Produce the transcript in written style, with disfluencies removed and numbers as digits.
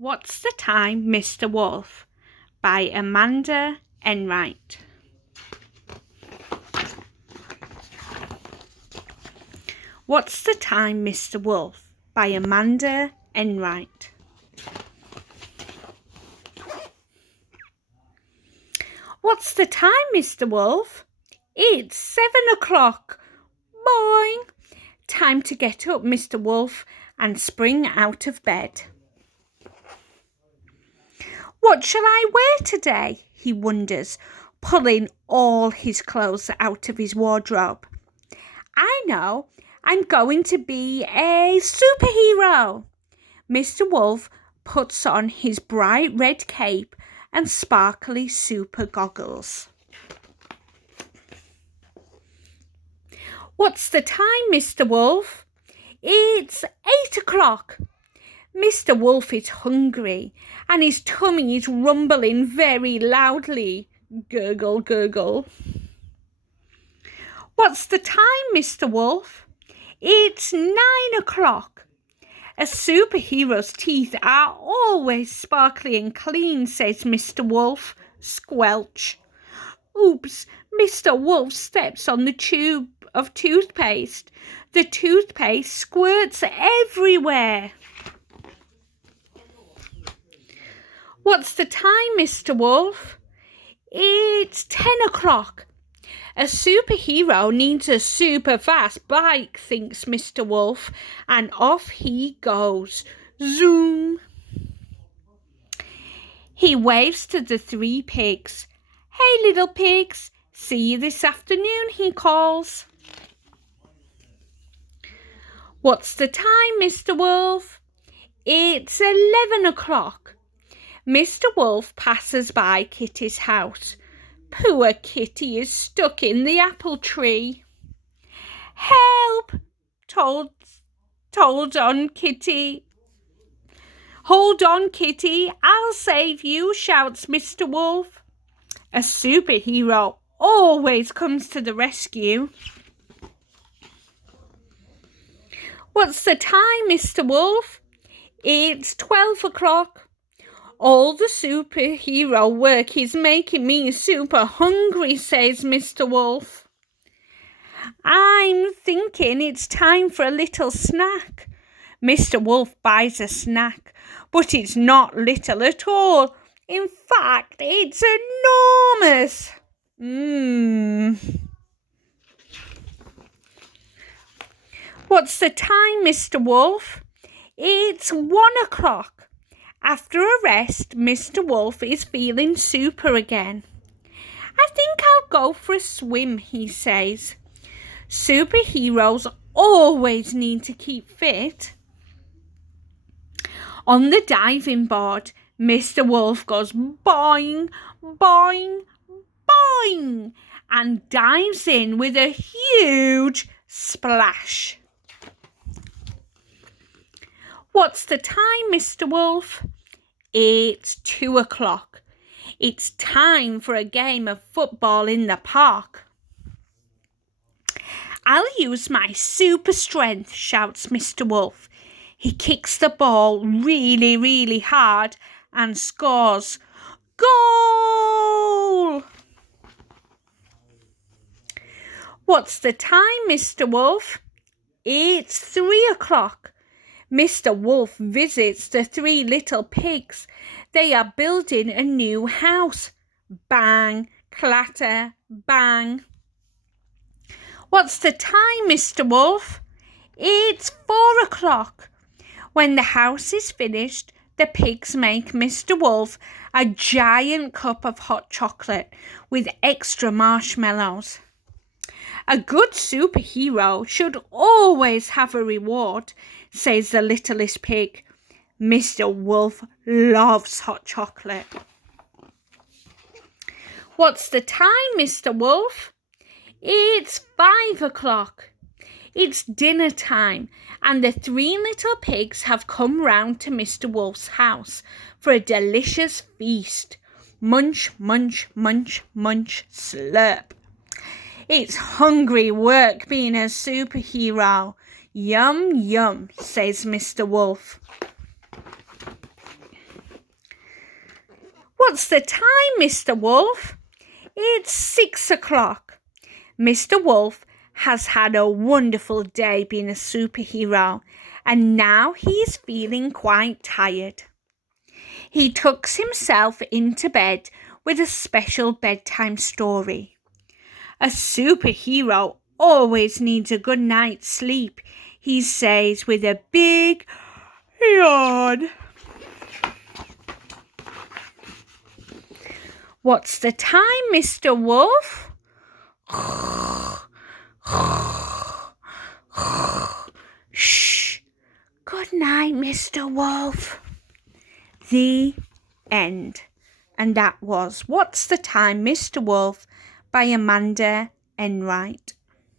What's the Time, Mr. Wolf? By Enright. What's the Time, Mr. Wolf? By Enright. What's the time, Mr. Wolf? It's 7 o'clock. Boing! Time to get up, Mr. Wolf, and spring out of bed. What shall I wear today? He wonders, pulling all his clothes out of his wardrobe. I know, I'm going to be a superhero. Mr. Wolf puts on his bright red cape and sparkly super goggles. What's the time, Mr. Wolf? It's 8 o'clock. Mr. Wolf is hungry and his tummy is rumbling very loudly. Gurgle, gurgle. What's the time, Mr. Wolf? It's 9 o'clock. A superhero's teeth are always sparkly and clean, says Mr. Wolf. Squelch. Oops, Mr. Wolf steps on the tube of toothpaste. The toothpaste squirts everywhere. What's the time, Mr. Wolf? It's 10 o'clock. A superhero needs a super fast bike, thinks Mr. Wolf, and off he goes. Zoom! He waves to the 3 pigs. Hey, little pigs, see you this afternoon, he calls. What's the time, Mr. Wolf? It's 11 o'clock. Mr. Wolf passes by Kitty's house. Poor Kitty is stuck in the apple tree. Help! Told on Kitty. Hold on, Kitty, I'll save you, shouts Mr. Wolf. A superhero always comes to the rescue. What's the time, Mr. Wolf? It's 12 o'clock. All the superhero work is making me super hungry, says Mr. Wolf. I'm thinking it's time for a little snack. Mr. Wolf buys a snack, but it's not little at all. In fact, it's enormous. What's the time, Mr. Wolf? It's 1 o'clock. After a rest, Mr. Wolf is feeling super again. I think I'll go for a swim, he says. Superheroes always need to keep fit. On the diving board, Mr. Wolf goes boing, boing, boing, and dives in with a huge splash. What's the time, Mr. Wolf? It's 2 o'clock. It's time for a game of football in the park. I'll use my super strength, shouts Mr. Wolf. He kicks the ball really, really hard and scores. Goal! What's the time, Mr. Wolf? It's 3 o'clock. Mr. Wolf visits the 3 little pigs. They are building a new house. Bang, clatter, bang. What's the time, Mr. Wolf? It's 4 o'clock. When the house is finished, the pigs make Mr. Wolf a giant cup of hot chocolate with extra marshmallows. A good superhero should always have a reward, says the littlest pig. Mr. Wolf loves hot chocolate. What's the time, Mr. Wolf? It's 5 o'clock. It's dinner time, and the 3 little pigs have come round to Mr. Wolf's house for a delicious feast. Munch, munch, munch, munch, slurp. It's hungry work being a superhero. Yum, yum, says Mr. Wolf. What's the time, Mr. Wolf? It's 6 o'clock. Mr. Wolf has had a wonderful day being a superhero, and now he's feeling quite tired. He tucks himself into bed with a special bedtime story. A superhero always needs a good night's sleep, he says with a big yawn. What's the time, Mr. Wolf? Shh. Good night, Mr. Wolf. The end. And that was What's the Time, Mr. Wolf by Amanda Enright.